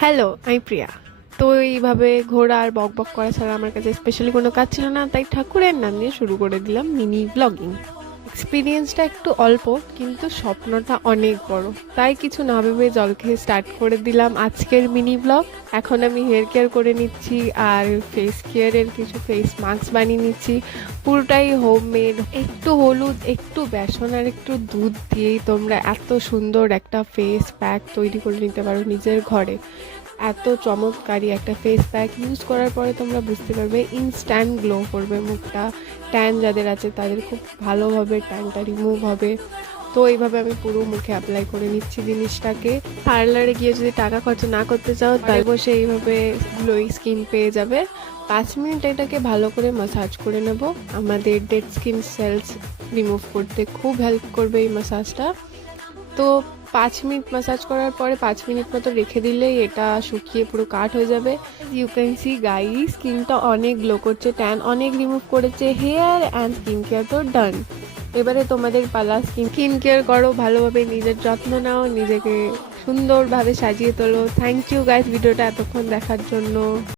Hello, আমি প্রিয়া। তো এইভাবে ঘোরা আর বকবক করা ছাড়া আমার কাছে স্পেশালি কোনো কাজ ছিল না, তাই ঠাকুরের নাম নিয়ে শুরু করে দিলাম মিনি ব্লগিং। এক্সপিরিয়েন্সটা একটু অল্প, কিন্তু স্বপ্নটা অনেক বড়। তাই কিছু না ভেবে জল খেয়ে স্টার্ট করে দিলাম আজকের মিনি ব্লগ। এখন আমি হেয়ার কেয়ার করে নিচ্ছি আর ফেস কেয়ারের কিছু ফেস মাস্ক বানিয়ে নিচ্ছি। পুরোটাই হোমমেড। একটু হলুদ, একটু বেসন আর একটু দুধ দিয়েই তোমরা এত সুন্দর একটা ফেস প্যাক তৈরি করে নিতে পারো নিজের ঘরে। এত চমৎকারী একটা ফেস প্যাক ইউজ করার পরে তোমরা বুঝতে পারবে ইনস্ট্যান্ট গ্লো করবে মুখটা। ট্যান যাদের আছে তাদের খুব ভালোভাবে ট্যানটা রিমুভ হবে। তো এইভাবে আমি পুরো মুখে অ্যাপ্লাই করে নিচ্ছি জিনিসটাকে। পার্লারে গিয়ে যদি টাকা খরচা না করতে চাও তাহলে বসে এইভাবে গ্লোয়িং স্কিন পেয়ে যাবে। 5 মিনিট এটাকে ভালো করে মাসাজ করে নেব। আমাদের ডেড স্কিন সেলস রিমুভ করতে খুব হেল্প করবে এই মাসাজটা। তো 5 মিনিট ম্যাসাজ করার পরে 5 মিনিট মতো রেখে দিলেই এটা শুকিয়ে পুরো কাট হয়ে যাবে। ইউ ক্যান সি গাইস, স্কিনটা অনেক গ্লো করছে, ট্যান অনেক রিমুভ করেছে। হেয়ার অ্যান্ড স্কিন কেয়ার তো ডান। এবারে তোমাদের পালা স্কিন কেয়ার করো, ভালোভাবে নিজের যত্ন নাও, নিজেকে সুন্দরভাবে সাজিয়ে তোলো। থ্যাংক ইউ গাইস ভিডিওটা এতক্ষণ দেখার জন্য।